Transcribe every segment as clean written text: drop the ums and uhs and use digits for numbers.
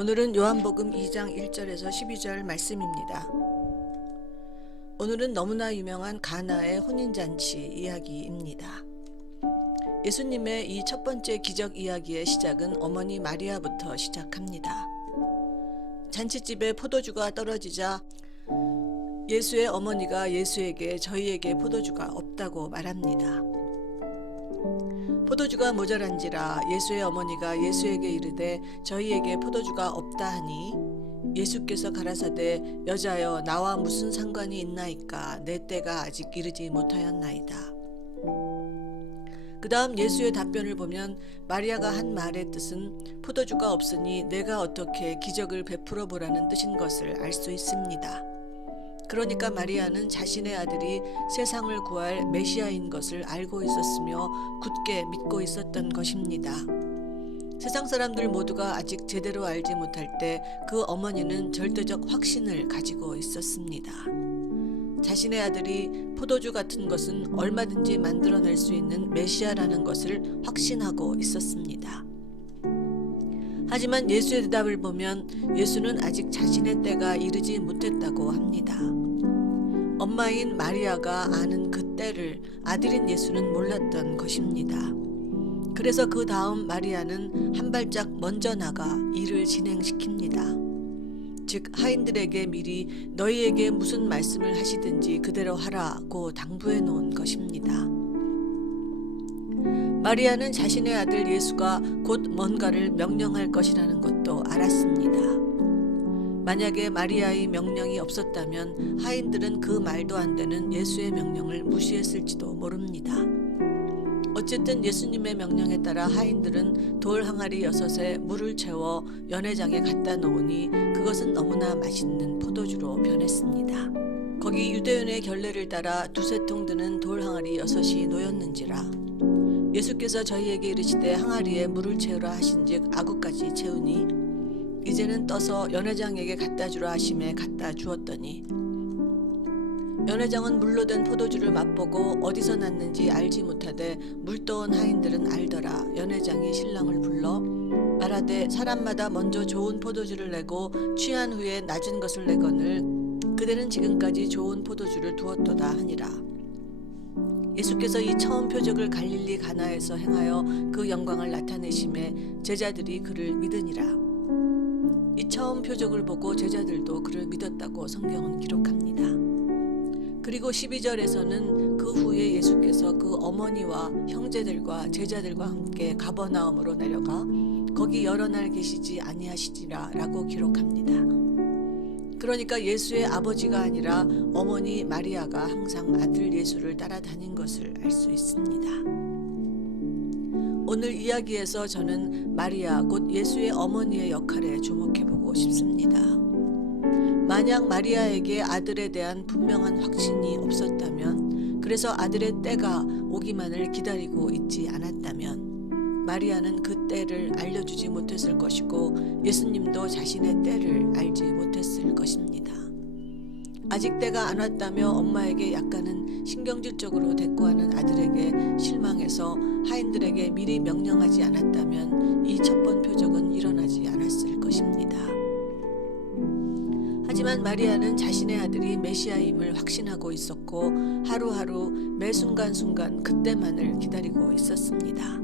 오늘은 요한복음 2장 1절에서 12절 말씀입니다. 오늘은 너무나 유명한 가나의 혼인잔치 이야기입니다. 예수님의 이 첫 번째 기적 이야기의 시작은 어머니 마리아부터 시작합니다. 잔치집에 포도주가 떨어지자 예수의 어머니가 예수에게 저희에게 포도주가 없다고 말합니다. 포도주가 모자란지라 예수의 어머니가 예수에게 이르되 저희에게 포도주가 없다 하니 예수께서 가라사대 여자여 나와 무슨 상관이 있나이까 내 때가 아직 이르지 못하였나이다. 그 다음 예수의 답변을 보면 마리아가 한 말의 뜻은 포도주가 없으니 내가 어떻게 기적을 베풀어 보라는 뜻인 것을 알 수 있습니다. 그러니까 마리아는 자신의 아들이 세상을 구할 메시아인 것을 알고 있었으며 굳게 믿고 있었던 것입니다. 세상 사람들 모두가 아직 제대로 알지 못할 때 그 어머니는 절대적 확신을 가지고 있었습니다. 자신의 아들이 포도주 같은 것은 얼마든지 만들어낼 수 있는 메시아라는 것을 확신하고 있었습니다. 하지만 예수의 대답을 보면 예수는 아직 자신의 때가 이르지 못했다고 합니다. 엄마인 마리아가 아는 그 때를 아들인 예수는 몰랐던 것입니다. 그래서 그 다음 마리아는 한 발짝 먼저 나가 일을 진행시킵니다. 즉 하인들에게 미리 너희에게 무슨 말씀을 하시든지 그대로 하라고 당부해 놓은 것입니다. 마리아는 자신의 아들 예수가 곧 뭔가를 명령할 것이라는 것도 알았습니다. 만약에 마리아의 명령이 없었다면 하인들은 그 말도 안 되는 예수의 명령을 무시했을지도 모릅니다. 어쨌든 예수님의 명령에 따라 하인들은 돌 항아리 6에 물을 채워 연회장에 갖다 놓으니 그것은 너무나 맛있는 포도주로 변했습니다. 거기 유대인의 결례를 따라 2-3통 드는 돌 항아리 6이 놓였는지라 예수께서 저희에게 이르시되 항아리에 물을 채우라 하신즉 아구까지 채우니 이제는 떠서 연회장에게 갖다 주라 하심에 갖다 주었더니 연회장은 물로 된 포도주를 맛보고 어디서 났는지 알지 못하되 물떠온 하인들은 알더라. 연회장이 신랑을 불러 말하되 사람마다 먼저 좋은 포도주를 내고 취한 후에 낮은 것을 내거늘 그대는 지금까지 좋은 포도주를 두었도다 하니라. 예수께서 이 처음 표적을 갈릴리 가나에서 행하여 그 영광을 나타내심에 제자들이 그를 믿으니라. 이 처음 표적을 보고 제자들도 그를 믿었다고 성경은 기록합니다. 그리고 12절에서는 그 후에 예수께서 그 어머니와 형제들과 제자들과 함께 가버나움으로 내려가 거기 여러 날 계시지 아니하시지라 라고 기록합니다. 그러니까 예수의 아버지가 아니라 어머니 마리아가 항상 아들 예수를 따라다닌 것을 알 수 있습니다. 오늘 이야기에서 저는 마리아 곧 예수의 어머니의 역할에 주목해보고 싶습니다. 만약 마리아에게 아들에 대한 분명한 확신이 없었다면, 그래서 아들의 때가 오기만을 기다리고 있지 않았다면 마리아는 그 때를 알려주지 못했을 것이고 예수님도 자신의 때를 알지 못했을 것입니다. 아직 때가 안 왔다며 엄마에게 약간은 신경질적으로 대꾸하는 아들에게 실망해서 하인들에게 미리 명령하지 않았다면 이 첫 번 표적은 일어나지 않았을 것입니다. 하지만 마리아는 자신의 아들이 메시아임을 확신하고 있었고 하루하루 매 순간순간 그때만을 기다리고 있었습니다.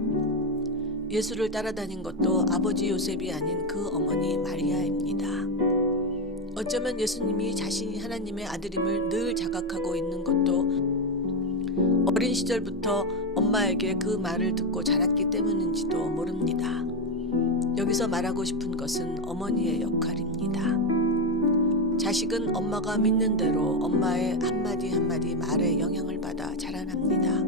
예수를 따라다닌 것도 아버지 요셉이 아닌 그 어머니 마리아입니다. 어쩌면 예수님이 자신이 하나님의 아들임을 늘 자각하고 있는 것도 어린 시절부터 엄마에게 그 말을 듣고 자랐기 때문인지도 모릅니다. 여기서 말하고 싶은 것은 어머니의 역할입니다. 자식은 엄마가 믿는 대로 엄마의 한마디 한마디 말에 영향을 받아 자라납니다.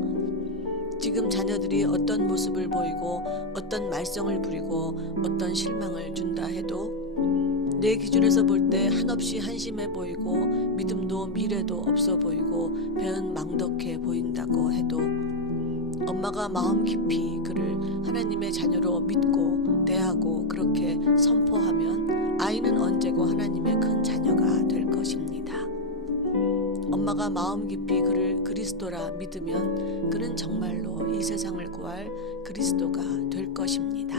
지금 자녀들이 어떤 모습을 보이고 어떤 말썽을 부리고 어떤 실망을 준다 해도 내 기준에서 볼 때 한없이 한심해 보이고 믿음도 미래도 없어 보이고 배은 망덕해 보인다고 해도 엄마가 마음 깊이 그를 하나님의 자녀로 믿고 대하고 그렇게 선포하면 아이는 언제고 하나님의 큰 자녀가 될 것입니다. 엄마가 마음 깊이 그를 그리스도라 믿으면 그는 정말로 이 세상을 구할 그리스도가 될 것입니다.